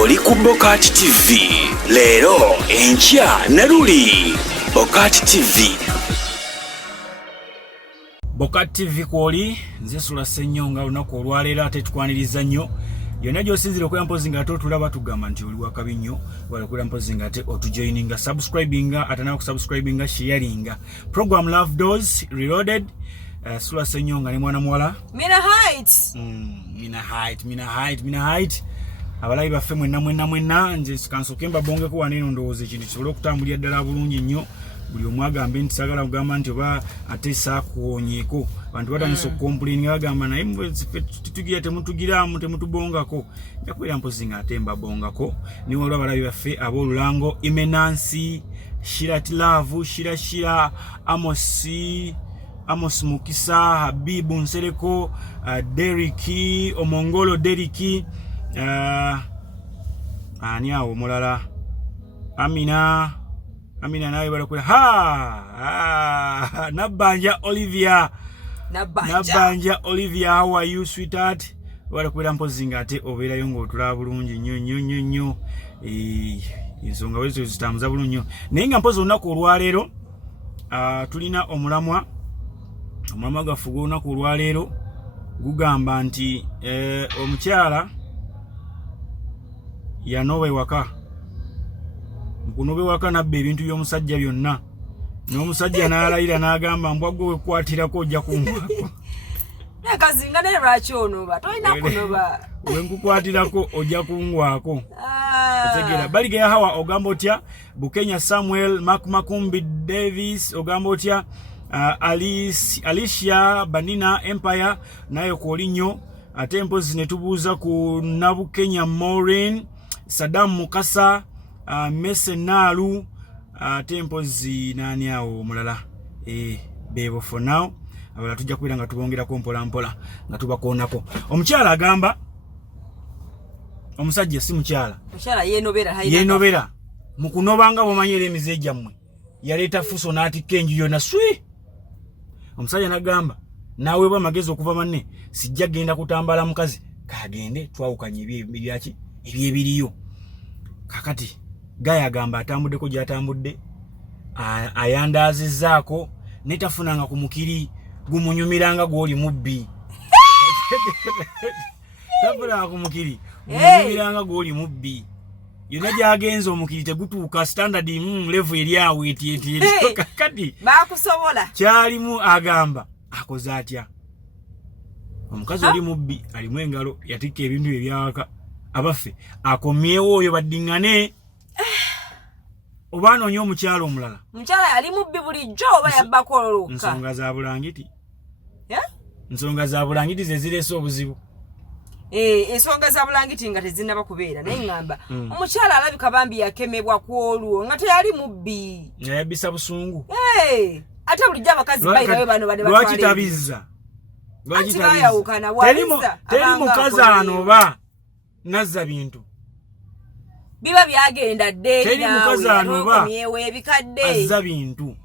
oli ku Bokat TV. Leero enkya ne luli Bokat TV. Bokat TV kwoli nze Sula Ssenyonga lunaku olwaleero ate tukwaniriza nnyo yonna gy'osinzira okubeera mpozi ng'ate otulaba tugamba nti oli wakabi nnyo wala okubeera mpozi ng'ate otujoininga subscribinga ate nawe kusubscribinga sharinga program Love Doors Reloaded. Sula Ssenyonga ne mwana muwala Mina Heights. Mina Heights. Abalabi baffe mwenna nze kansoke mbabongeko waneeno ndowooza ekintu kisobole okutambulira ddala bulungi nnyo. Buli omu agambe nti sagala kugamba nti oba ate saakuwonyeeko abantu batandise okukompuliininga bagamba naye tutugira temutugiramu temutubongako nja kubeera mpozi ng'ate mbabongako niwe olwo abalabi baffe ab'olulango Imenansi Shirat Love Shira Amos Mukisa Habibu Nsereko Deriki Omongolo Deriki ani awo mulala Amina nawe barakwira Nabanja Olivia how are you sweetheart barakwira mpozi ng'ate obeerayo ng'otulaba bulungi nnyo ensonga wezo zitambuza bulungi nnyo naye nga mpozi olunaku olwaleero tulina omulamwa gaffe gw'olunaku olwaleero gugamba nti omukyala yanooba ewaka nkunobe waka nabba ebintu by'omusajja byonna n'omusajja n'alayira n'agamba mbwagwe wekwatirako ojja kungwako nakazinga ne lwaki onoba tolina kunoba wenkukwatirako ojja kungwako etegera Baliga ya Hawa ogamba otya Bukenya Samuel Makumbi Davis ogamba otya Alicia Banina Empire nayo kwoli nnyo ate mpozi ne tubuuza ku Nabukenya Maureen Saddam Mukasa Mesenalu tempozi nani awo mulala bebo for now abala tujja kuira nga tubongerako mpola nga tubakonako omukyala agamba omusajja si mukyala yenobera mukunobanga bomanyira emize jammwe yaleta fuso n'atikka enju yonna swi omusajja nagamba nawe bwa magezi okuva manne sijja genda kutambala mukazi kagende twawukanye ebyebiriyo kakati Gaya agamba atambuddeko gy'atambudde ayandazizzaako netafunanga ku mukiri gumunyumiranga gw'oli mubbi tafunanga ku mukiri gumunyumiranga gw'oli mubbi yonna gy'agenza omukiri tegutuuka standard level eri awo eti kakati bakusobola kyalimu agamba akoze atya omukazi oli mubbi alimu engalo yatikka ebintu ebyawaka abaffe akomyewo oyo baddiŋŋane oba anoonya omukyala omulala mukyala yali mubbi bulijjo oba yabbako oluluka nsonga za bulangiti ze zireese obuzibu ensonga za bulangiti nga tezinnaba kubeera naye ŋŋamba omukyala alabika bambi yakemebwa ku olwo nga teyali mubbi yayabbisa busungu ate bulijjo abakazi bayirayo bano lwaki tabizza bayawukana teri mukazi anoba nazza bintu biba byagenda teri mukazi anoba ebikadde azza bintu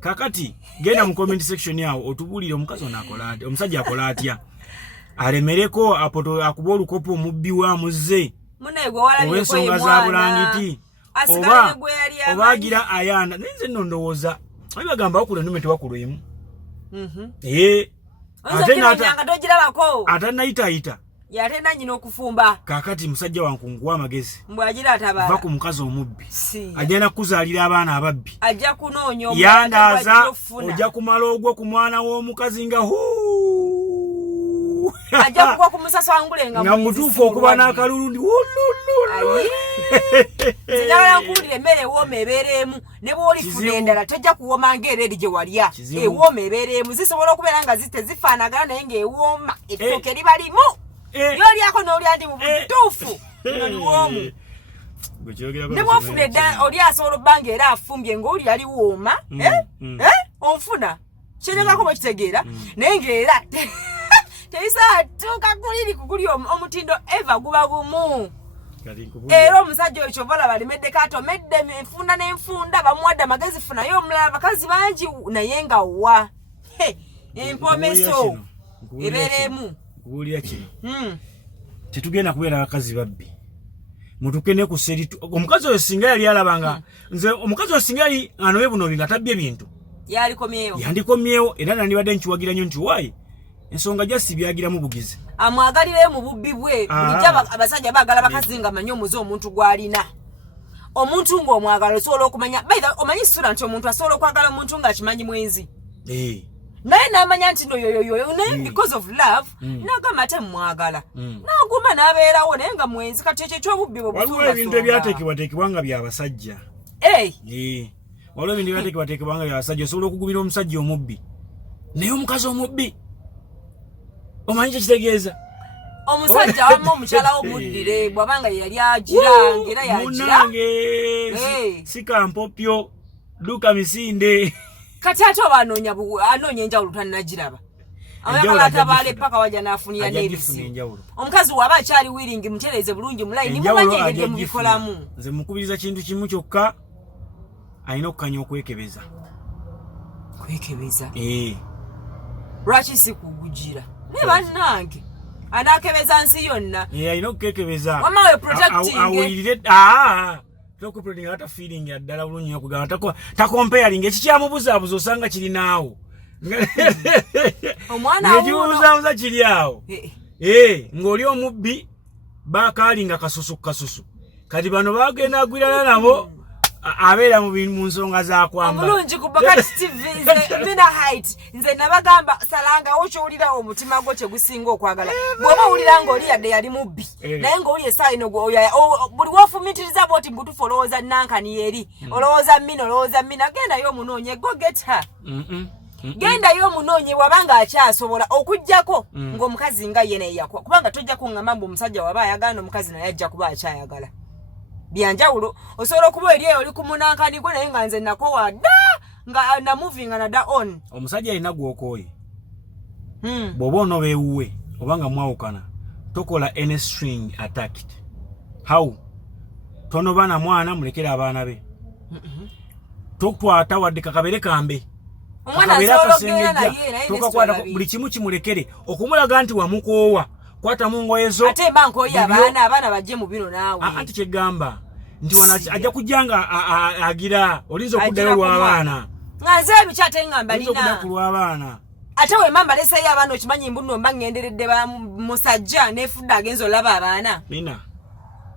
kakati genda mu comment section yawo otubulire omukazi onakola atya omusajja akola atya alemereko akuba olukopo omubbi wa muzze ow'ensonga za bulangiti oba agira ayanda nenze nno ndowooza bagamba bakula nnume tewakulwemu atanayitayita yatenda nyina okufumba kakati musajja wankunguwa amagezi mbwagira atabala va ku mukazi omubbi ajja nakuzaalira abaana ababbi ajja kunoonya yandaaza ojja kumala ogwo ku mwana w'omukazi nga ajja kugwa ku musasa wangule nga mutuufu okuba n'akalulu ndi njagala nkuwulira emmere ewooma ebeereemu ne bw'olifuna endala tojja kuwooma ng'era eri gye walya ewooma ebeereemu zisobola okubeera nga tezifaanagana naye ng'ewooma ettooke liba limu yolyako n'olya ndi mu butuufu noliwoomu ne bw'ofuna eddala oli asobola obbanga era afumbye ng'oli yali wooma onfuna kyenyagako bwekitegeera naye ng'era teyisaatuuka kuliri kuguli omutindo eva guba gumu era omusajja oyo kyovala balimedde katomedde enfunda n'enfunda bamuwadde amagezi funayo omulala abakazi bangi naye nga wa empomeso ebeeremu kuwulira kino tetugenda kubeera abakazi babbi mutukene ku seritu omukazi oyo singa yali alabanga nze omukazi oyo singa yali anoye buno binga tabye bintu yandikomyewo era nandibadde nkiwagira nnyo nti wayi ensonga jasi byagiramu bugizi amwagalire mu bubbi bwe bulijja abasajja baagala bakazinga manyo omuze omuntu gwalina omuntu ng'omwagala osobola okumanya omanyi sura nti omuntu asobola okwagala omuntu ng'akimanyi mwenzi naye n'amanya nti noyoyoyo naye because of love n'agamba ate mwagala n'aguma n'abeerawo naye nga mwenzi kati ekyo ekyobubbi bwe waliwo ebintu ebyateekebwateekebwa nga byabasajja waliwo ebintu ebyateekebwateekebwa nga byabasajja osobola okugumira omusajja omubbi naye omukazi omubbi omanyi kyekitegeeza omusajja wamu omukyala omuddire bw'abanga yali agirange era yagira si kampopyo duka misinde kati ate oba anoonya enjawulo tanagiraba amayagala atabaale paka wajja n'afunira n'ebizibu omukazi waba akyali wiringi mutereeze bulungi mulayini mumanyi engeri mubikolamu nze mukubiriza kintu kimu kyokka alina okukanya okwekebeza lwaki si kugugira ne bannange anakebeza nsi yonna alina okukekebeza wamawe protecting awulirire tokuprotecting ata feeling ya ddala bulungi okugamba takompeyalinga ekikyamubuzaabuza osanga kirinaawo nekibuuzaabuza kiri awo ng'oli omubbi bakaalinga kasusu kati bano bagenda agwirana nabo abeera mu nsonga zakwamba omulungi ku Bakati TV Mina Height nze nabagamba salanga okyowulira omutima gwo kyegusinga okwagala bw'oba owulira ng'oli yadde yali mubbi naye ng'oli essaawa ino buli wofumitiriza bwoti mbutufu olowooza nankani eri olowooza mina gendayo omunoonye go get her gendayo omunoonye wabanga akyasobola okujjako ng'omukazi nga ye neyakwa kubanga tojja kuŋŋamba mbu omusajja waba ayagala n'omukazi naye ajja kuba akyayagala byanjawulo osobola okuba eri eyo oli ku munankani gwe naye nga nze nakowa dda nga namuvinga nadda on omusajja alina gw'okooye bw'oba onobeewuwe oba nga mwawukana tokola any string attacked how tonoba na mwana mulekere abaana be tokwata wadde kakabere kambe tokakwata buli kimu kimulekere okumulaga nti wamukoowa kwata mu ngoye zo ate bankoyi abaana bajje mu bino naawe anti kyegamba nti ajja kujjanga agira olinza okuddayo lw'abaana nga nze ebikyate ngamba lina lw'abaana ate wemamba leseyo abaana okimanyi mbuno mba ngenderedde musajja nefudde agenza olaba abaana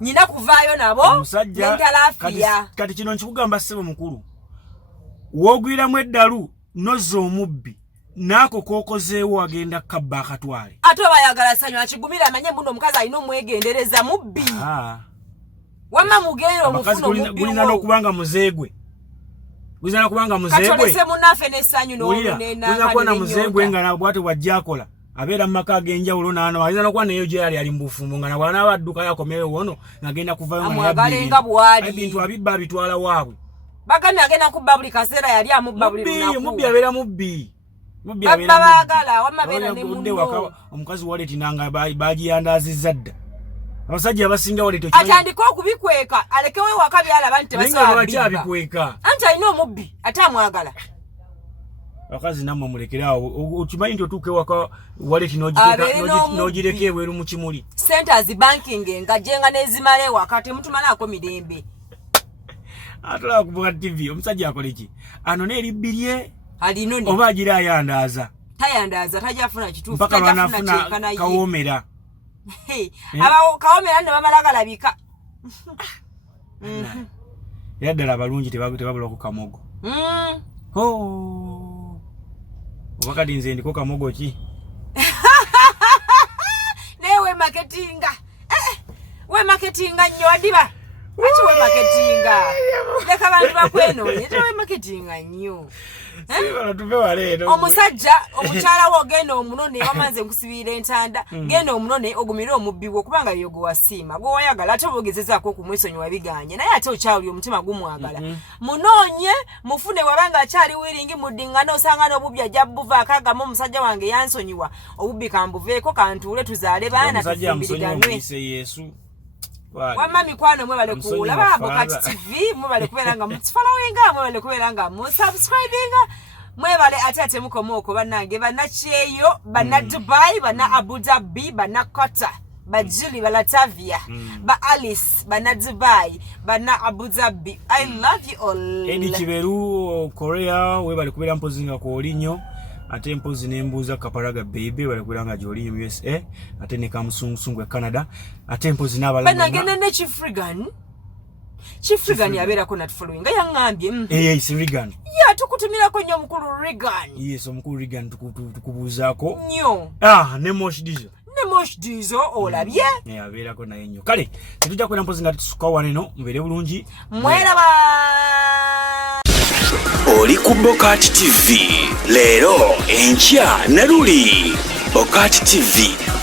nyina kuvaayo nabo nentalafiya kati kino nkikugamba ssebo mukulu woogwiramu eddalu nozza omubbi naako kokozeewo agenda kabba akatwale ate oba ayagala sanyu akigumira amanye mbuno omukazi alina omwegendereza mubbi wamma mugenda omufuna omubbi gulina n'okubanga muzeegwe katolese munaffe n'essanyu gulina kuba na muzeegwe nga nabwate wajja akola abeera mu maka ag'enjawulo naano ayinza n'okuba nayo gye yali mu bufumbo nga nabwana abaddukayo akomeyo wono ng'agenda kuvayo nga bwali ebintu abibba abitwala waabwe bagamye agenda kubba buli kaseera yali amubba buli lunaku mubbi abeera mubbi babagala wamabeera ne munno omukazi waleti nanga bagiyandaazizza dda abasajja abasinga waleti atandika okubikweka alekewo ewaka byalaba nti tebakyabikweka anti alina omubbi ate amwagala bakazi nammwe mulekerawo okimanyi nti otuuka ewaka waleti n'ogireka ebweru mu kimuli centers banking engajjenga n'ezimala ewaka temutumalaako mirembe atolaba ku Bakati TV omusajja akola ki anona eribbi lye alinoni oba agira ayandaaza tayandaza tajafuna kituufu mpaka banafuna kawoomera aba kawoomera nno bamala galabika era ddala abalungi tebabula ku kamogo oba kati nze ndiko kamogo ki naye wemaketinga nnyo adiba lwaki wemaketinga leka bantu bakwenoonya tewemaketinga nnyo omusajja omukyala wo genda omunone wamanze nkusibira entanda genda omunone ogumire omubbi gwo kubanga yo gwe wasiima gwe wayagala ate bogezezaako okumwesonyiwa biganye naye ate okyawuli omutima gumwagala munoonye mufune wabanga akyali wiringi muddingana osanga n'obubbi ajja buvaako agamu omusajja wange yansonyiwa obubbi kambuveeko kantuule tuzaale baana tufumbiriganwe wamma mikwano mwe bale kulaba Bakati TV mwe bale kubeera nga mufollowinga mwe bale kubeera nga subscribinga mwe bale ate mukomoko bannange bannakyeyo banna Dubai banna Abu Dhabi banna Qatar ba Julie ba Latavia ba Alice ba Dubai ba na Abu Dhabi. I love you all. Edi Kiberu Korea we bali kubera mpozinga ko olinyo ate mpozi nembuza Kaparaga baby bali kubera joli USA ate ne kamusungu Canada ate mpozi nabala bana gene ne Chief Regan yabera ko nat following nga yangambye yes Regan ya tukutumira ko nyo mukuru Regan yes omukuru Regan tukubuzaako nyo ne Mosh Dizo olabye yabera ko naye nyo kale tujja kwena mpozi nga tusuka waneno mbere bulungi mwera ba oli ku Bokati TV leero enkya Naruli Bokati TV